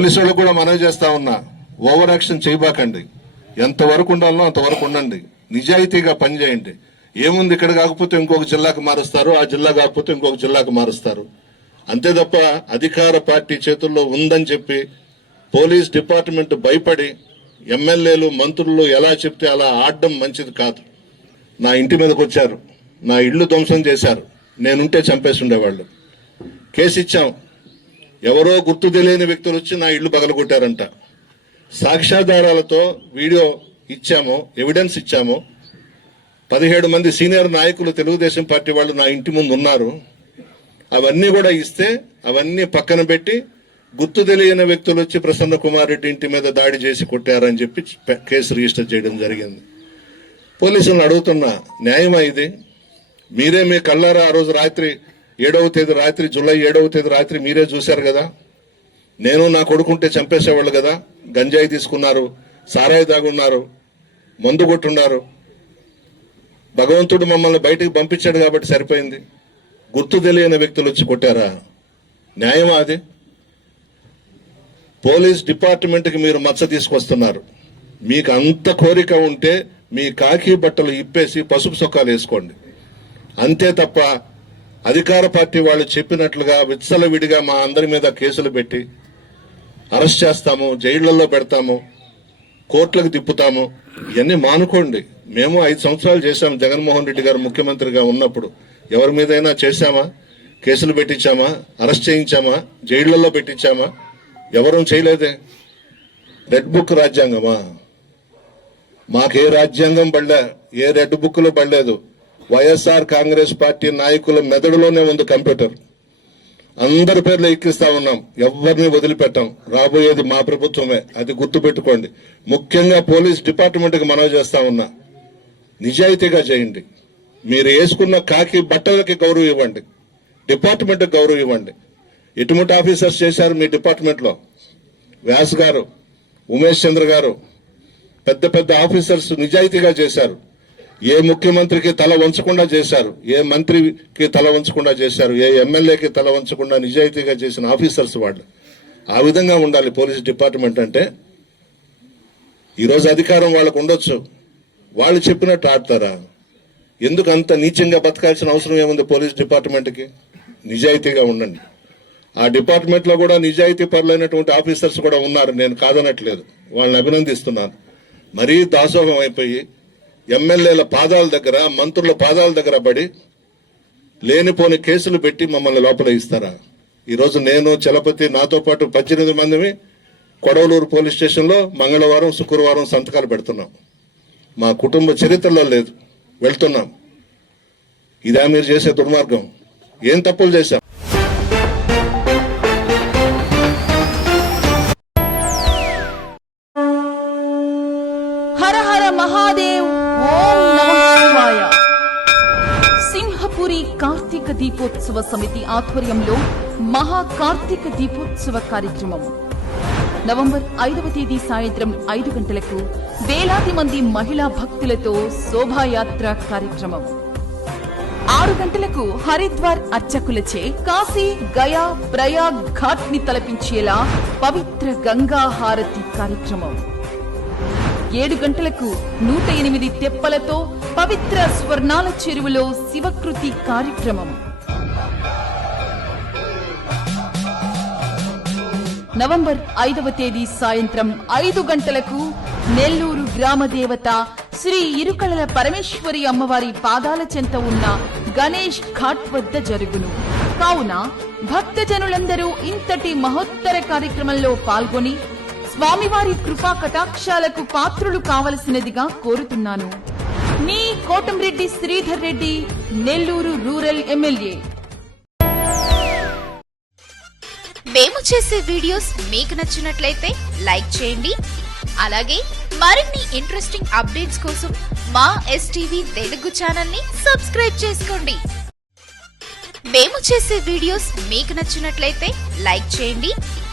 Police వాళ్ళకు కూడా మనవి చేస్తా ఉన్నా ఓవర్ యాక్షన్ చేయబాకండి. ఎంతవరకు ఉండాలో అంతవరకు ఉండండి. నిజాయితీగా పనిచేయండి ఏముంది ఇక్కడ కాకపోతే ఇంకొక జిల్లాకు మారుస్తారు ఆ జిల్లా కాకపోతే ఇంకొక జిల్లాకు మారుస్తారు. అంతే తప్ప అధికార పార్టీ చేతుల్లో ఉందని చెప్పి పోలీస్ డిపార్ట్మెంట్ భయపడి ఎమ్మెల్యేలు మంత్రులు ఎలా చెప్తే అలా ఆడడం మంచిది కాదు. నా ఇంటి మీదకి వచ్చారు. నా ఇల్లు ధ్వంసం చేశారు. నేనుంటే చంపేసి ఉండేవాళ్ళు. కేసు ఇచ్చాం. ఎవరో గుర్తు తెలియని వ్యక్తులు వచ్చి నా ఇల్లు పగలగొట్టారంట. సాక్ష్యాధారాలతో వీడియో ఇచ్చాము ఎవిడెన్స్ ఇచ్చాము. పదిహేడు మంది సీనియర్ నాయకులు తెలుగుదేశం పార్టీ వాళ్ళు నా ఇంటి ముందు ఉన్నారు. అవన్నీ కూడా ఇస్తే అవన్నీ పక్కన పెట్టి గుర్తు తెలియని వ్యక్తులు వచ్చి ప్రసన్న కుమార్ రెడ్డి ఇంటి మీద దాడి చేసి కొట్టారని చెప్పి కేసు రిజిస్టర్ చేయడం జరిగింది. పోలీసులను అడుగుతున్నా న్యాయమా ఇది? మీరే మీ కళ్ళారా ఆ రోజు రాత్రి ఏడవ తేదీ రాత్రి జూలై ఏడవ తేదీ రాత్రి మీరే చూశారు కదా? నేను నా కొడుకుంటే చంపేసేవాళ్ళు కదా? గంజాయి తీసుకున్నారు సారాయి దాగున్నారు మందు కొట్టున్నారు. భగవంతుడు మమ్మల్ని బయటికి పంపించాడు కాబట్టి సరిపోయింది. గుర్తు తెలియని వ్యక్తులు వచ్చి కొట్టారా? న్యాయమా అది? పోలీస్ డిపార్ట్మెంట్కి మీరు మచ్చ తీసుకొస్తున్నారు. మీకు అంత కోరిక ఉంటే మీ కాకి బట్టలు ఇప్పేసి పసుపు సొక్కాలు వేసుకోండి. అంతే తప్ప అధికార పార్టీ వాళ్ళు చెప్పినట్లుగా విచ్చలవిడిగా మా అందరి మీద కేసులు పెట్టి అరెస్ట్ చేస్తాము జైళ్ళలో పెడతాము కోర్టులకు తిప్పుతాము. ఇవన్నీ మానుకోండి. మేము ఐదు సంవత్సరాలు చేశాము జగన్మోహన్ రెడ్డి గారు ముఖ్యమంత్రిగా ఉన్నప్పుడు. ఎవరి మీదైనా చేశామా? కేసులు పెట్టించామా? అరెస్ట్ చేయించామా? జైళ్ళలో పెట్టించామా? ఎవరూ చేయలేదే. రెడ్ బుక్ రాజ్యాంగమా? మాకే రాజ్యాంగం పడలే. ఏ రెడ్ బుక్లో పడలేదు. వైఎస్ఆర్ కాంగ్రెస్ పార్టీ నాయకుల మెదడులోనే ఉంది కంప్యూటర్. అందరి పేర్లు ఎక్కిస్తా ఉన్నాం. ఎవరిని వదిలిపెట్టాం. రాబోయేది మా ప్రభుత్వమే. అది గుర్తుపెట్టుకోండి. ముఖ్యంగా పోలీస్ డిపార్ట్మెంట్కి మనవి చేస్తా ఉన్నా. నిజాయితీగా చేయండి. మీరు వేసుకున్న కాకి బట్టలకి గౌరవం ఇవ్వండి. డిపార్ట్మెంట్కి గౌరవం ఇవ్వండి. ఎటువంటి ఆఫీసర్స్ చేశారు మీ డిపార్ట్మెంట్లో. వ్యాస్ గారు ఉమేష్ చంద్ర గారు పెద్ద పెద్ద ఆఫీసర్స్ నిజాయితీగా చేశారు. ఏ ముఖ్యమంత్రికి తల వంచకుండా చేశారు ఏ మంత్రికి తల వంచకుండా చేశారు ఏ ఎమ్మెల్యేకి తల వంచకుండా నిజాయితీగా చేసిన ఆఫీసర్స్ వాళ్ళు. ఆ విధంగా ఉండాలి పోలీస్ డిపార్ట్మెంట్ అంటే. ఈరోజు అధికారం వాళ్ళకు ఉండొచ్చు. వాళ్ళు చెప్పినట్టు ఆడతారా? ఎందుకు అంత నీచంగా బతకాల్సిన అవసరం ఏముంది పోలీస్ డిపార్ట్మెంట్కి? నిజాయితీగా ఉండండి. ఆ డిపార్ట్మెంట్లో కూడా నిజాయితీ పరులైనటువంటి ఆఫీసర్స్ కూడా ఉన్నారు. నేను కాదనట్లేదు. వాళ్ళని అభినందిస్తున్నాను. మరీ దాసోహం అయిపోయి ఎమ్మెల్యేల పాదాల దగ్గర మంత్రుల పాదాల దగ్గర పడి లేనిపోని కేసులు పెట్టి మమ్మల్ని లోపల ఇస్తారా? ఈరోజు నేను చలపతి నాతో పాటు పద్దెనిమిది మందిని కొడవలూరు పోలీస్ స్టేషన్లో మంగళవారం శుక్రవారం సంతకాలు పెడుతున్నాం. మా కుటుంబ చరిత్రలో లేదు. వెళ్తున్నాం. ఇదా మీరు చేసే దుర్మార్గం. ఏం తప్పులు చేశాం? హర హర మహాదేవ్ ఓం శివాయ. సింహపురి కార్తీక దీపోత్సవ సమితి ఆధ్వర్యంలో మహా కార్తీక దీపోత్సవ కార్యక్రమం. నవంబర్ ఐదవ తేదీ సాయంత్రం ఐదు గంటలకు వేలాది మంది మహిళా భక్తులతో శోభాయాత్ర కార్యక్రమం. ఆరు గంటలకు హరిద్వార్ అర్చకులచే కాశీ గయా ప్రయాగ్ ఘాట్ని తలపించేలా పవిత్ర గంగా హారతి కార్యక్రమం. ఏడు గంటలకు నూట ఎనిమిది తెప్పలతో పవిత్ర స్వర్ణాల చెరువులో శివకృతి కార్యక్రమం. నవంబర్ ఐదవ తేదీ సాయంత్రం ఐదు గంటలకు నెల్లూరు గ్రామదేవత శ్రీ ఇరుకళల పరమేశ్వరి అమ్మవారి పాదాల చెంత ఉన్న గణేష్ ఘాట్ వద్ద జరుగును. కావున భక్తజనులందరూ ఇంతటి మహోత్తర కార్యక్రమంలో పాల్గొని స్వామివారి కృపా కటాక్షాలకు పాత్రులు కావలసినదిగా కోరుతున్నాను. మీ కోటంరెడ్డి శ్రీధర్ రెడ్డి నెల్లూరు రూరల్ ఎమ్మెల్యే. మేము చేసే వీడియోస్ మీకు నచ్చినట్లయితే లైక్ చేయండి. అలాగే మరిన్ని ఇంట్రెస్టింగ్ అప్డేట్స్ కోసం మా ఎస్టీవీ తెలుగు ఛానల్ని సబ్స్క్రైబ్ చేసుకోండి. మేము చేసే వీడియోస్ మీకు నచ్చినట్లయితే లైక్ చేయండి.